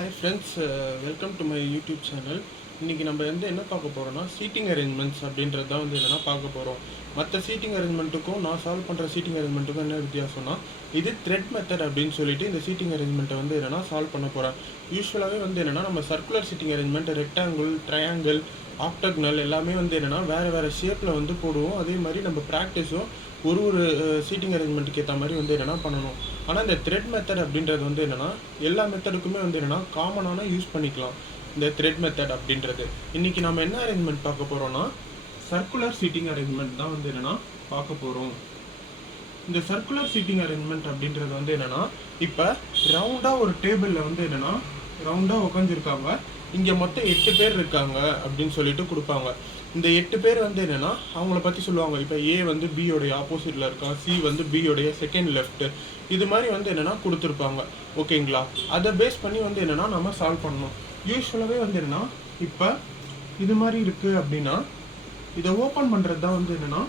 Hi friends, welcome to my YouTube channel. இன்றைக்கி நம்ம என்ன பார்க்க போகிறோன்னா சீட்டிங் அரேஞ்ச்மெண்ட்ஸ் அப்படின்றது தான் என்னென்னா பார்க்க போகிறோம். மற்ற சீட்டிங் அரேஞ்ச்மெண்ட்டுக்கும் நான் சால்வ் பண்ணுற சீட்டிங் அரேஞ்ச்மெண்ட்டுக்கும் என்ன வித்தியாசம்னா, இது த்ரெட் மெத்தட் அப்படின்னு சொல்லிட்டு இந்த சீட்டிங் அரேஞ்ச்மெண்ட்டை என்னென்னா சால்வ் பண்ண போகிறேன். யூஸ்வலாகவே என்னென்னா நம்ம circular seating arrangement, rectangle, triangle, octagonal எல்லாமே என்னென்னா வேறு ஷேப்பில் போடுவோம். அதே மாதிரி நம்ம ப்ராக்டிஸும் ஒரு சீட்டிங் அரேஞ்ச்மெண்ட்டுக்கு ஏற்ற மாதிரி என்னென்னா பண்ணணும். ஆனால் இந்த த்ரெட் மெத்தட் அப்படின்றது என்னென்னா எல்லா மெத்தடுக்குமே என்னென்னா காமனான யூஸ் பண்ணிக்கலாம். இந்த த்ரெட் மெத்தட் அப்படின்றது இன்றைக்கி நம்ம என்ன அரேஞ்ச்மெண்ட் பார்க்க போகிறோன்னா சர்க்குலர் சீட்டிங் அரேஞ்ச்மெண்ட் தான் என்னென்னா பார்க்க போகிறோம். இந்த சர்க்குலர் சீட்டிங் அரேஞ்ச்மெண்ட் அப்படின்றது என்னென்னா, இப்போ ரவுண்டாக ஒரு டேபிளில் என்னென்னா ரவுண்டாக உட்காந்துருக்காங்க. இங்கே மொத்தம் 8 பேர் இருக்காங்க அப்படின்னு சொல்லிட்டு கொடுப்பாங்க. இந்த 8 பேர் என்னென்னா அவங்கள பற்றி சொல்லுவாங்க. இப்போ ஏ பியோடைய ஆப்போசிட்டில் இருக்கான், சி பியோடைய செகண்ட் லெஃப்ட்டு, இது மாதிரி என்னென்னா கொடுத்துருப்பாங்க. ஓகேங்களா? அதை பேஸ் பண்ணி என்னென்னா நம்ம சால்வ் பண்ணணும். யூஸ்வலாகவே என்னென்னா இப்போ இது மாதிரி இருக்குது அப்படின்னா இதை ஓப்பன் பண்ணுறது தான் என்னென்னா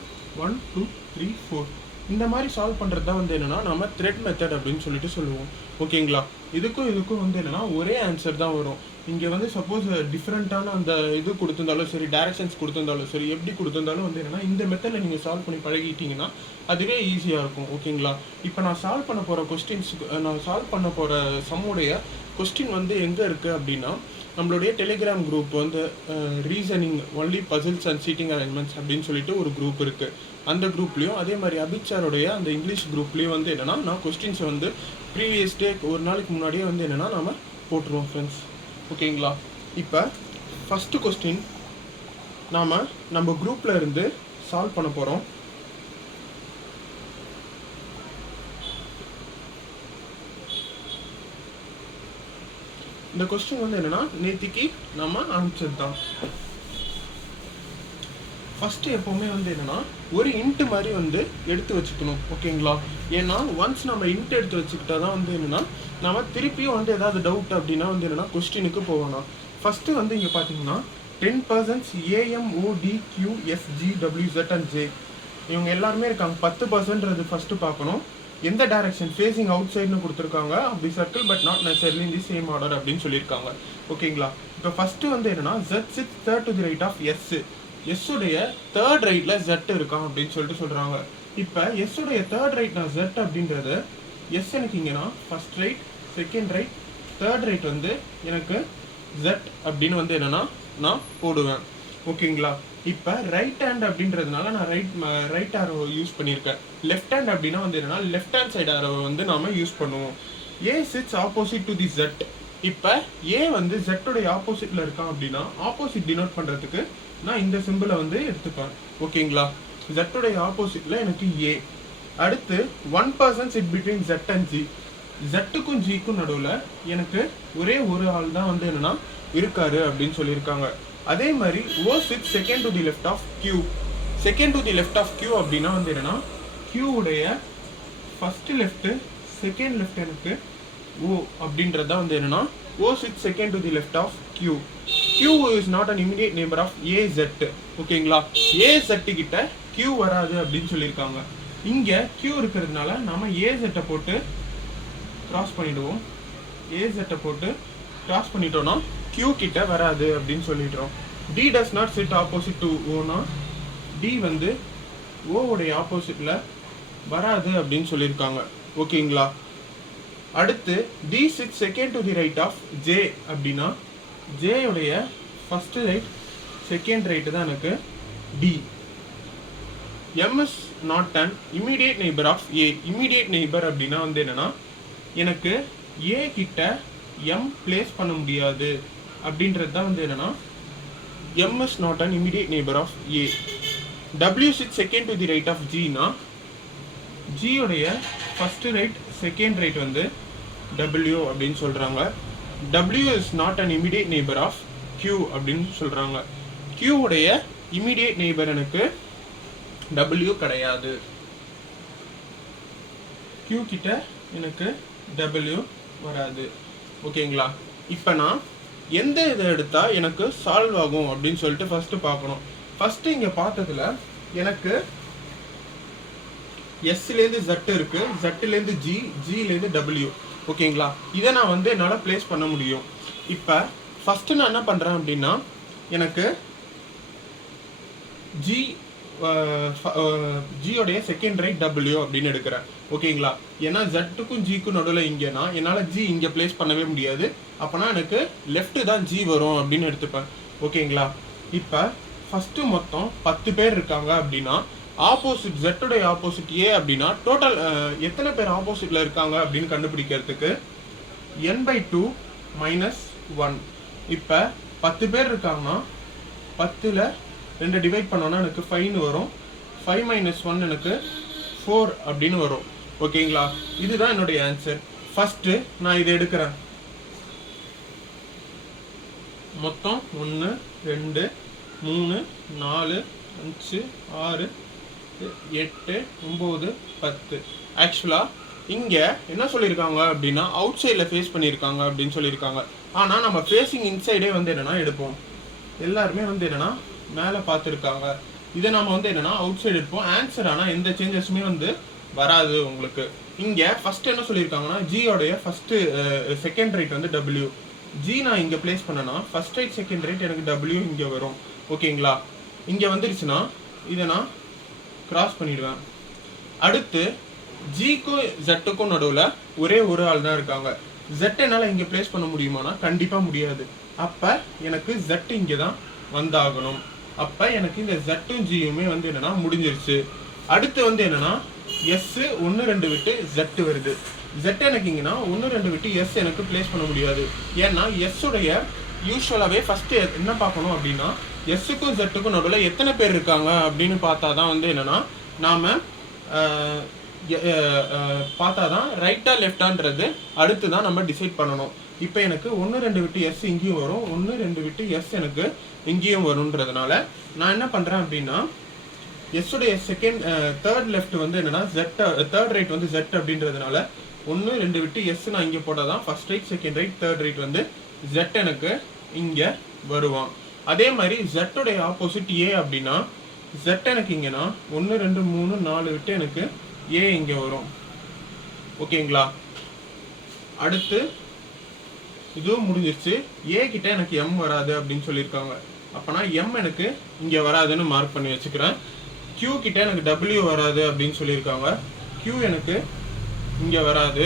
1 2 3 4 இந்த மாதிரி சால்வ் பண்ணுறது தான் என்னென்னா நம்ம த்ரெட் மெத்தட் அப்படின்னு சொல்லிட்டு சொல்லுவோம். ஓகேங்களா? இதுக்கும் என்னென்னா ஒரே ஆன்சர் தான் வரும். இங்கே சப்போஸ் டிஃப்ரெண்ட்டான அந்த இது கொடுத்துருந்தாலும் சரி, டைரக்ஷன்ஸ் கொடுத்துருந்தாலும் சரி, எப்படி கொடுத்துருந்தாலும் என்னென்னா இந்த மெத்தடில் நீங்கள் சால்வ் பண்ணி பழகிட்டீங்கன்னா அதுவே ஈஸியாக இருக்கும். ஓகேங்களா? இப்போ நான் சால்வ் பண்ண போகிற நான் சால்வ் பண்ண போகிற சம்முடைய கொஸ்டின் எங்கே இருக்குது அப்படின்னா, நம்மளுடைய Telegram group reasoning only puzzles and seating arrangements அப்படின்னு சொல்லிட்டு ஒரு குரூப் இருக்குது. அந்த குரூப்லேயும் அதே மாதிரி அபிச்சாரோடைய அந்த இங்கிலீஷ் குரூப்லேயும் என்னென்னா நான் கொஸ்டின்ஸை ப்ரீவியஸ் டே ஒரு நாளைக்கு முன்னாடியே என்னென்னா நம்ம போட்டுருவோம் ஃப்ரெண்ட்ஸ். ஓகேங்களா? இப்போ ஃபஸ்ட்டு கொஸ்டின் நம்ம குரூப்பில் இருந்து சால்வ் பண்ண போகிறோம். இந்த கொஸ்டின் என்னென்னா நேத்திக்கு நம்ம ஆன்சர் தான். ஃபஸ்ட்டு எப்போவுமே என்னென்னா ஒரு இன்ட்டு மாதிரி எடுத்து வச்சுக்கணும். ஓகேங்களா? ஏன்னா ஒன்ஸ் நம்ம இன்ட்டு எடுத்து வச்சுக்கிட்டா தான் என்னென்னா நம்ம திருப்பியும் ஏதாவது டவுட் அப்படின்னா என்னென்னா கொஸ்டினுக்கு போகணும். ஃபஸ்ட்டு இங்கே பார்த்தீங்கன்னா 10% AMODQSGWZ and J இவங்க எல்லாருமே இருக்காங்க. 10% ஃபஸ்ட்டு பார்க்கணும். எந்த டைரக்ஷன் ஃபேஸிங் அவுட் சைடுன்னு கொடுத்துருக்காங்க. அப்படி circle but not necessarily in the same order அப்படின்னு சொல்லியிருக்காங்க. ஓகேங்களா? இப்போ ஃபஸ்ட்டு என்னென்னா Z sits third to the right of S. எஸ்ஸுடைய தேர்ட் ரைட்டில் Z இருக்கான் அப்படின்னு சொல்லிட்டு சொல்கிறாங்க. இப்போ எஸ்ஸுடைய தேர்ட் ரைட்னா Z அப்படின்றது எஸ் எனக்கு இங்கேனா first right, second right, third right எனக்கு Z அப்படின்னு என்னென்னா நான் போடுவேன். ஓகேங்களா? இப்போ ரைட் ஹேண்ட் அப்படின்றதுனால நான் ரைட் ஆரோ யூஸ் பண்ணியிருக்கேன். லெஃப்ட் ஹேண்ட் அப்படின்னா என்னென்னா லெஃப்ட் ஹேண்ட் சைடு ஆரோவை நாம் யூஸ் பண்ணுவோம். A sits opposite to the Z. இப்போ ஏ Z-உடைய ஆப்போசிட்டில் இருக்கான் அப்படின்னா ஆப்போசிட் டினோட் பண்ணுறதுக்கு நான் இந்த சிம்பிளை எடுத்துப்பேன். ஓகேங்களா? Z-உடைய ஆப்போசிட்டில் எனக்கு ஏ. அடுத்து 1% sit between Z and G. Z-க்கும் G-க்கும் நடுவில் எனக்கு ஒரே ஒரு ஆள் தான் என்னென்னா இருக்காரு அப்படின்னு சொல்லியிருக்காங்க. அதே மாதிரி O sits second to the left of Q. Second to the left of Q அப்படின்னா என்னென்னா Q-உடைய ஃபஸ்ட்டு லெஃப்ட்டு, செகண்ட் லெஃப்ட் எனக்கு O அப்படின்றது தான் என்னென்னா O sits second to the left of Q. Q is not an immediate neighbor of AZ. ஓகேங்களா? AZ கிட்ட Q வராது அப்படின்னு சொல்லியிருக்காங்க. இங்கே Q இருக்கிறதுனால நம்ம AZ போட்டு கிராஸ் பண்ணிடுவோம். AZ போட்டு கிராஸ் பண்ணிட்டோம்னா Q கிட்ட வராது அப்படின்னு சொல்லிடுறோம். D does not sit opposite to Oனா D O உடைய ஆப்போசிட்டில் வராது அப்படின்னு சொல்லியிருக்காங்க. ஓகேங்களா? அடுத்து D sits second to the right of J அப்படின்னா J உடைய ஃபஸ்ட்டு ரைட், செகண்ட் ரைட்டு தான் எனக்கு D. M is not an immediate neighbor of A. immediate neighbor அப்படின்னா என்னென்னா எனக்கு A கிட்ட M பிளேஸ் பண்ண முடியாது அப்படின்றது தான் என்னென்னா M is not an immediate neighbor of A. W sits second to the right of G னா G உடைய first right, second right W அப்படின்னு சொல்கிறாங்க. W is not an immediate neighbor of Q அப்படின்னு சொல்கிறாங்க. Q உடைய immediate neighbor எனக்கு W கிடையாது. Q கிட்ட எனக்கு W வராது. ஓகேங்களா? இப்போ நான் எந்த இதை எடுத்தால் எனக்கு சால்வ் ஆகும் அப்படின்னு சொல்லிட்டு ஃபஸ்ட்டு பார்க்கணும். ஃபஸ்ட்டு இங்கே பார்த்ததில் எனக்கு எஸ்லேருந்து Z இருக்குது, Zலேருந்து G, Gலேருந்து W. ஓகேங்களா? இதை நான் என்னால் பிளேஸ் பண்ண முடியும். இப்போ ஃபஸ்ட்டு நான் என்ன பண்ணுறேன் அப்படின்னா எனக்கு ஜியோடைய செகண்ட் ரைட் டபிள்யூ அப்படின்னு எடுக்கிறேன். ஓகேங்களா? ஏன்னா ஜட்டுக்கும் ஜிக்கும் நடுவில் இங்கேனா என்னால் ஜி இங்கே பிளேஸ் பண்ணவே முடியாது. அப்போனா எனக்கு லெஃப்ட்டு தான் ஜி வரும் அப்படின்னு எடுத்துப்பேன். ஓகேங்களா? இப்போ ஃபஸ்ட்டு மொத்தம் 10 பேர் இருக்காங்க அப்படின்னா ஆப்போசிட் ஜெட்டுடைய ஆப்போசிட் ஏ அப்படின்னா டோட்டல் எத்தனை பேர் ஆப்போசிட்டில் இருக்காங்க அப்படின்னு கண்டுபிடிக்கிறதுக்கு n/2 - 1. இப்போ 10 பேர் இருக்காங்கன்னா 10ல் 2 டிவைட் பண்ணோன்னா எனக்கு 5 வரும். 5 - 1 எனக்கு 4 அப்படின்னு வரும். ஓகேங்களா? இதுதான் என்னுடைய ஆன்சர். ஃபஸ்ட்டு நான் இதை எடுக்கிறேன். மொத்தம் 1 2 3 4 5 6 8 9 10. ஆக்சுவலாக இங்கே என்ன சொல்லியிருக்காங்க அப்படின்னா அவுட் சைடில் ஃபேஸ் பண்ணியிருக்காங்க அப்படின்னு சொல்லியிருக்காங்க. ஆனால் நம்ம ஃபேஸிங் இன்சைடே வந்து என்னென்னா எடுப்போம். எல்லாருமே வந்து என்னென்னா மேலே பார்த்துருக்காங்க. இதை நம்ம வந்து என்னென்னா அவுட் சைடு எடுப்போம். ஆன்சர் ஆனால் எந்த சேஞ்சஸுமே வந்து வராது உங்களுக்கு. இங்கே ஃபஸ்ட்டு என்ன சொல்லியிருக்காங்கன்னா ஜியோடைய ஃபஸ்ட்டு செகண்ட் ரைட் வந்து டபிள்யூ. ஜி நான் இங்கே பிளேஸ் பண்ணேன்னா ஃபஸ்ட் ரைட் செகண்ட் ரைட் எனக்கு டபிள்யூ இங்கே வரும். ஓகேங்களா? இங்கே வந்துருச்சுன்னா இதை நான் கிராஸ் பண்ணிடுவேன். அடுத்து ஜிக்கும் ஜெட்டுக்கும் நடுவில் ஒரே ஒரு ஆள் தான் இருக்காங்க. ஜெட் என்னால் இங்கே பிளேஸ் பண்ண முடியுமானா கண்டிப்பாக முடியாது. அப்போ எனக்கு ஜெட் இங்கே தான் வந்தாகணும். அப்போ எனக்கு இந்த ஜெட்டும் ஜியுமே வந்து என்னென்னா முடிஞ்சிருச்சு. அடுத்து வந்து என்னென்னா எஸ் 1 2 விட்டு ஜெட்டு வருது. ஜெட் எனக்கு இங்கன்னா 1 2 விட்டு எஸ் எனக்கு பிளேஸ் பண்ண முடியாது. ஏன்னா எஸ்ஸுடைய யூஸ்வலாகவே ஃபஸ்ட்டு என்ன பார்க்கணும் அப்படின்னா எஸ்ஸுக்கும் ஜெட்டுக்கும் நடுவில் எத்தனை பேர் இருக்காங்க அப்படின்னு பார்த்தா தான் வந்து என்னென்னா நாம் பார்த்தா தான் ரைட்டா லெஃப்டான்றது அடுத்து தான் நம்ம டிசைட் பண்ணணும். இப்போ எனக்கு 1 2 விட்டு எஸ் இங்கேயும் வரும், 1 2 விட்டு எஸ் எனக்கு இங்கேயும் வரும்ன்றதுனால நான் என்ன பண்ணுறேன் அப்படின்னா எஸ்ஸுடைய தேர்ட் லெஃப்ட் வந்து என்னென்னா தேர்ட் ரைட் வந்து ஜெட் அப்படின்றதுனால 1 2 விட்டு எஸ் நான் இங்கே போட்டால் தான் first right second right third right வந்து ஜெட் எனக்கு இங்கே வருவான். அதே மாதிரி ஜெட்டுடைய ஆப்போசிட் ஏ அப்படின்னா ஜெட் எனக்கு இங்கேனா 1 2 3 4 விட்டு எனக்கு ஏ இங்கே வரும். ஓகேங்களா? அடுத்து இதுவும் முடிஞ்சிருச்சு. ஏ கிட்ட எனக்கு எம் வராது அப்படின்னு சொல்லியிருக்காங்க. அப்போனா எம் எனக்கு இங்கே வராதுன்னு மார்க் பண்ணி வச்சுக்கிறேன். கியூ கிட்ட எனக்கு டபிள்யூ வராது அப்படின்னு சொல்லியிருக்காங்க. கியூ எனக்கு இங்கே வராது.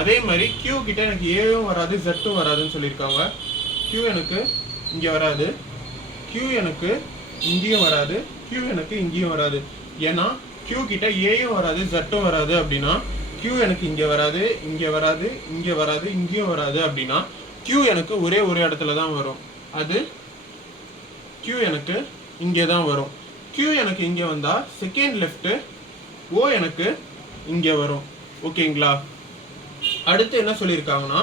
அதே மாதிரி கியூ கிட்ட எனக்கு ஏவும் வராது ஜெட்டும் வராதுன்னு சொல்லியிருக்காங்க. கியூ எனக்கு இங்கே வராது, கியூ எனக்கு இங்கேயும் வராது, கியூ எனக்கு இங்கேயும் வராது. ஏன்னா கியூ கிட்ட ஏயும் வராது ஜெட்டும் வராது அப்படின்னா கியூ எனக்கு இங்கே வராது, இங்கே வராது, இங்கே வராது, இங்கேயும் வராது அப்படின்னா கியூ எனக்கு ஒரே இடத்துல தான் வரும். அது கியூ எனக்கு இங்கே தான் வரும். கியூ எனக்கு இங்கே வந்தால் செகண்ட் லெஃப்ட்டு ஓ எனக்கு இங்கே வரும். ஓகேங்களா? அடுத்து என்ன சொல்லியிருக்காங்கன்னா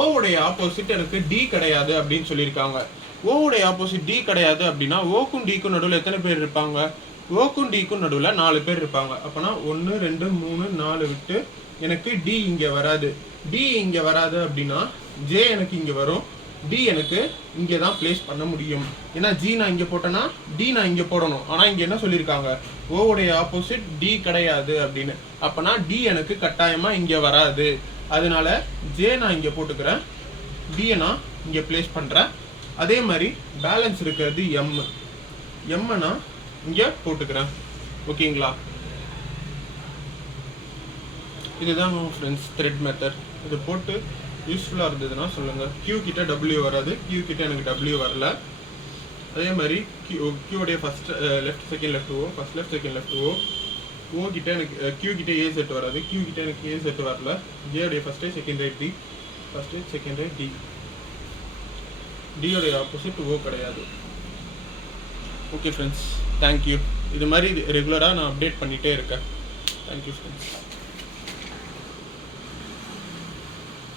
ஓவுடைய ஆப்போசிட் எனக்கு டி கிடையாது அப்படின்னு சொல்லியிருக்காங்க. ஓவுடைய ஆப்போசிட் டி கிடையாது அப்படின்னா ஓக்கும் டிக்கும் நடுவில் எத்தனை பேர் இருப்பாங்க? ஓக்கும் டிக்கும் நடுவில் 4 பேர் இருப்பாங்க. அப்போனா 1 2 3 4 விட்டு எனக்கு டி இங்கே வராது. டி இங்கே வராது அப்படின்னா ஜே எனக்கு இங்கே வரும். டி எனக்கு இங்கே தான் பிளேஸ் பண்ண முடியும். ஏன்னா ஜி நான் இங்கே போட்டேன்னா டி நான் இங்கே போடணும். ஆனால் இங்கே என்ன சொல்லியிருக்காங்க ஓவுடைய ஆப்போசிட் டி கிடையாது அப்படின்னு. அப்போனா டி எனக்கு கட்டாயமாக இங்கே வராது. அதனால ஜே நான் இங்கே போட்டுக்கிறேன், டியை நான் இங்கே பிளேஸ் பண்ணுறேன். அதே மாதிரி பேலன்ஸ் இருக்கிறது எம்மை நான் இங்கே போட்டுக்கிறேன். ஓகேங்களா? இதுதான் ஃப்ரெண்ட்ஸ் த்ரெட் மெத்தட். இது போட்டு யூஸ்ஃபுல்லாக இருந்ததுன்னா சொல்லுங்கள். கியூ கிட்ட டபிள்யூ வராது, கியூ கிட்ட எனக்கு டபிள்யூ வரல. அதே மாதிரி கியூடைய ஃபஸ்ட் லெஃப்ட் செகண்ட் லெஃப்ட் ஓ, ஃபஸ்ட் லெஃப்ட் செகண்ட் லெஃப்ட் ஓ கிட்ட எனக்கு கியூ கிட்ட ஏ செட் வராது, கியூ கிட்ட எனக்கு ஏ செட் வரல. ஜேடைய first right second right D, first right second right D. டியோடைய ஆப்போசிட் ஓ கிடையாது. Okay friends, thank you. இது மாதிரி ரெகுலராக நான் அப்டேட் பண்ணிகிட்டே இருக்கேன். Thank you friends.